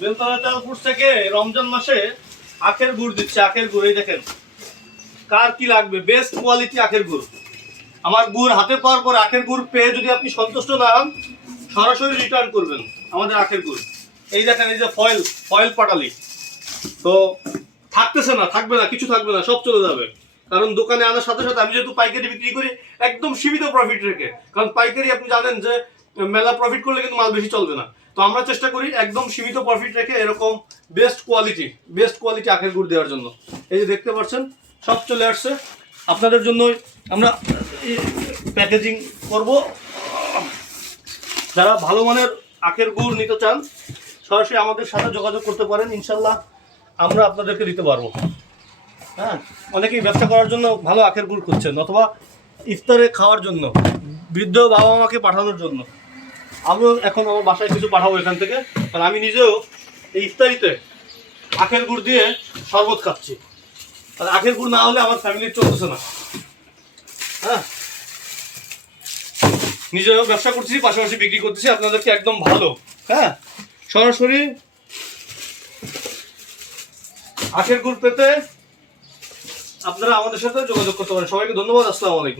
বেলতলা চাল থেকে রমজান মাসে আখের গুড় দিচ্ছে, আখের গুড়, এই দেখেন। কার কি লাগবে? বেস্ট কোয়ালিটি আখের গুড়। আমার গুড় হাতে পাওয়ার পর আখের গুড় পেয়ে যদি আপনি সন্তুষ্ট না হন, সরাসরি রিটার্ন করবেন আমাদের আখের গুড়। এই দেখেন, এই যে ফয়েল ফয়েল পাটালি। তো থাকতেছে না, থাকবে না, কিছু থাকবে না, সব চলে যাবে। কারণ দোকানে আনার সাথে সাথে আমি যেহেতু পাইকারি বিক্রি করি, একদম সীমিত প্রফিট রেখে। কারণ পাইকারি আপনি জানেন যে মেলা প্রফিট করলে কিন্তু মাল বেশি চলবে না। তো আমরা চেষ্টা করি একদম সীমিত প্রফিট রেখে এরকম বেস্ট কোয়ালিটি বেস্ট কোয়ালিটি আখের গুড় দেওয়ার জন্য। এই যে দেখতে পাচ্ছেন, সব চলে আসছে। আপনাদের জন্য আমরা প্যাকেজিং করব। যারা ভালো মানের আখের গুড় নিতে চান, সরাসরি আমাদের সাথে যোগাযোগ করতে পারেন। ইনশাল্লাহ আমরা আপনাদেরকে দিতে পারব। হ্যাঁ অনেকেই ব্যবসা করার জন্য ভালো আখের গুড় খুঁজছেন অথবা ইফতারে খাওয়ার জন্য, বৃদ্ধ বাবা মাকে পাঠানোর জন্য। আমিও এখন আমার বাসায় কিছু পাঠাবো এখান থেকে। কারণ আমি নিজেও এই ইফতারিতে আখের গুড় দিয়ে শরবত খাচ্ছি। আর আখের গুড় না হলে আমার ফ্যামিলির চলতেছে না। হ্যাঁ? নিজেও ব্যবসা করছি পাশাপাশি বিক্রি করতেছি, আপনাদেরকে একদম ভালো। হ্যাঁ? সরাসরি আখের গুড় পেতে আপনারা আমাদের সাথে যোগাযোগ করতে পারেন। সবাইকে ধন্যবাদ, আসসালামু আলাইকুম।